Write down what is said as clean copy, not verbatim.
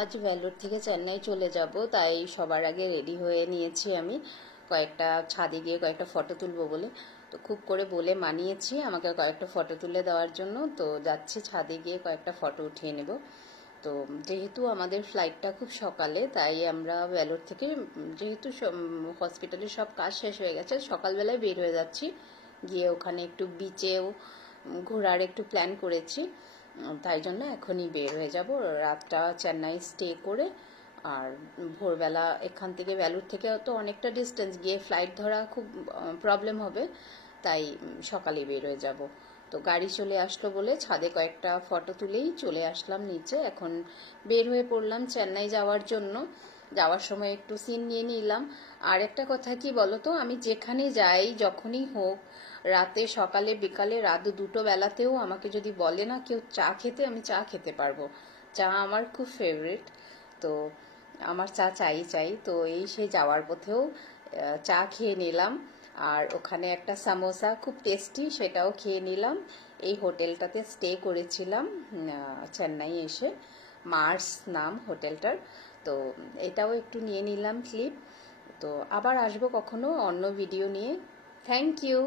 আজ ভেলোর থেকে চেন্নাই চলে যাব, তাই সবার আগে রেডি হয়ে নিয়েছি আমি। কয়েকটা ছাদে গিয়ে কয়েকটা ফটো তুলবো বলে, তো খুব করে বলে মানিয়েছি আমাকে কয়েকটা ফটো তুলে দেওয়ার জন্য। তো যাচ্ছি ছাদে গিয়ে কয়েকটা ফটো উঠিয়ে নেব। তো যেহেতু আমাদের ফ্লাইটটা খুব সকালে, তাই আমরা ভেলোর থেকে, যেহেতু হসপিটালের সব কাজ শেষ হয়ে গেছে, সকালবেলায় বের হয়ে যাচ্ছি। গিয়ে ওখানে একটু বিচেও ঘোরার একটু প্ল্যান করেছি, তাই জন্য এখনই বের হয়ে যাব। রাতটা চেন্নাই স্টে করে আর ভোরবেলা এখান থেকে ভেলোর থেকে তো অনেকটা ডিস্টেন্স, গিয়ে ফ্লাইট ধরা খুব প্রবলেম হবে, তাই সকালে বের হয়ে যাব। তো গাড়ি চলে আসলো বলে ছাদে কয়েকটা ফটো তুলেই চলে আসলাম নিচে। এখন বের হয়ে পড়লাম চেন্নাই যাওয়ার জন্য। যাওয়ার সময় একটু সিন নিয়ে নিলাম। আর একটা কথা কি বলতো, আমি যেখানে যাই যখনই হোক, রাতে সকালে বিকালে রাত দুটো বেলাতেও আমাকে যদি বলে না কেউ চা খেতে, আমি চা খেতে পারবো। চা আমার খুব ফেভারিট। তো আমার চা চাই চাই। তো এই সে যাওয়ার পথেও চা খেয়ে নিলাম। আর ওখানে একটা সামোসা খুব টেস্টি, সেটাও খেয়ে নিলাম। এই হোটেলটাতে স্টে করেছিলাম চেন্নাই এসে, মার্স নাম হোটেলটার। তো এটাও একটু নিয়ে নিলাম ক্লিপ। তো আবার আসবো কখনো অন্য ভিডিও নিয়ে। Thank you.